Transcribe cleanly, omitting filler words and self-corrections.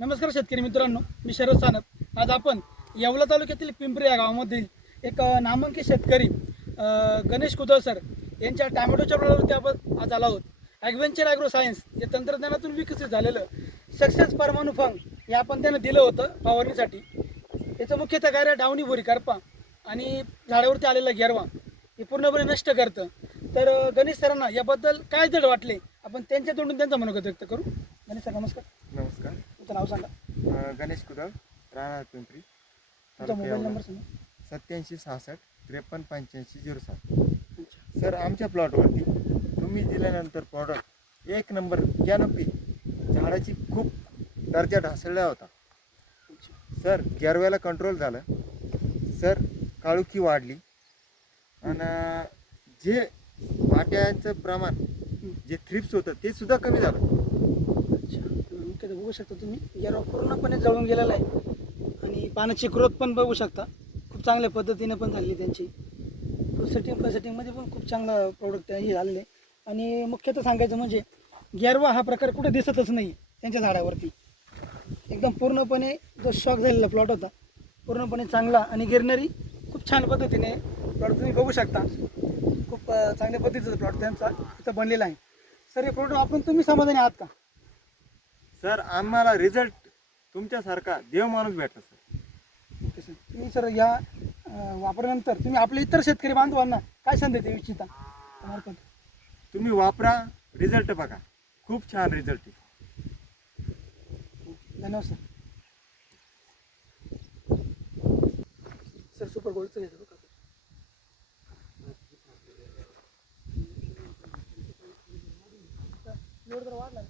नमस्कार शेतकरी मित्रांनो, मी शरद सानप। आज आपण येवला तालुक्यातील पिंपरी या गावामधील एक नामांकित शेतकरी गणेश कुदळ सर यांच्या टॅमॅटोच्या प्लॉटवरती आपण आज आलो आहोत। ॲग्वेंचर ॲग्रो सायन्स या तंत्रज्ञानातून विकसित झालेलं सक्सेस परमाणू फंग हे आपण त्यांना दिलं होतं फवारणीसाठी। याचं मुख्यतः कार्य डावणी भुरी करपा आणि झाडावरती आलेला गेरवा हे पूर्णपणे नष्ट करतं। तर गणेश सरांना याबद्दल काय जड वाटले आपण त्यांच्या तोंडून त्यांचा मनोगत व्यक्त करू। गणेश सर नमस्कार। नमस्कार। तुमचं नाव सांगा। गणेश कुदळ, राहणार पिंपरी, तुमचा मोबाईल नंबर सांगा। 87 66 53 85 07। सर, आमच्या प्लॉटवरती तुम्ही दिल्यानंतर प्रॉडक्ट एक नंबर कॅनोपी झाडाची खूप दर्जा ढासळला होता सर। गेरव्याला कंट्रोल झालं सर, काळुखी वाढली आणि जे वाट्याचं प्रमाण जे थ्रिप्स होतं ते सुद्धा कमी झालं। अच्छा, बघू शकता तुम्ही गेरवा पूर्णपणे जळून गेलेला आहे आणि पानाची ग्रोथ पण बघू शकता खूप चांगल्या पद्धतीने पण झाली त्यांची। सेटिंगमध्ये पण खूप चांगला प्रोडक्ट हे झालेलं आहे। आणि मुख्यतः सांगायचं म्हणजे गेरवा हा प्रकार कुठे दिसतच नाही त्यांच्या झाडावरती। एकदम पूर्णपणे जो शॉक झालेला प्लॉट होता पूर्णपणे चांगला आणि गिरनरी खूप छान पद्धतीने प्लॉट तुम्ही बघू शकता। खूप चांगल्या पद्धतीचा प्लॉट त्यांचा इथं बनलेला आहे। सर, हे प्रोडक्ट वापरून तुम्ही समाधानी आहात का? सर, आम्हाला रिझल्ट तुमच्यासारखा देव माणूस भेटला सर। ओके सर, तुम्ही सर या वापरल्यानंतर तुम्ही आपल्या इतर शेतकरी बांधवांना काय संदेश देऊ इच्छिता मार्फत? तुम्ही वापरा, रिझल्ट बघा, खूप छान रिझल्ट आहे। धन्यवाद सर। सर सुपर गोल्डचं घेतो का? लोड जर वाढला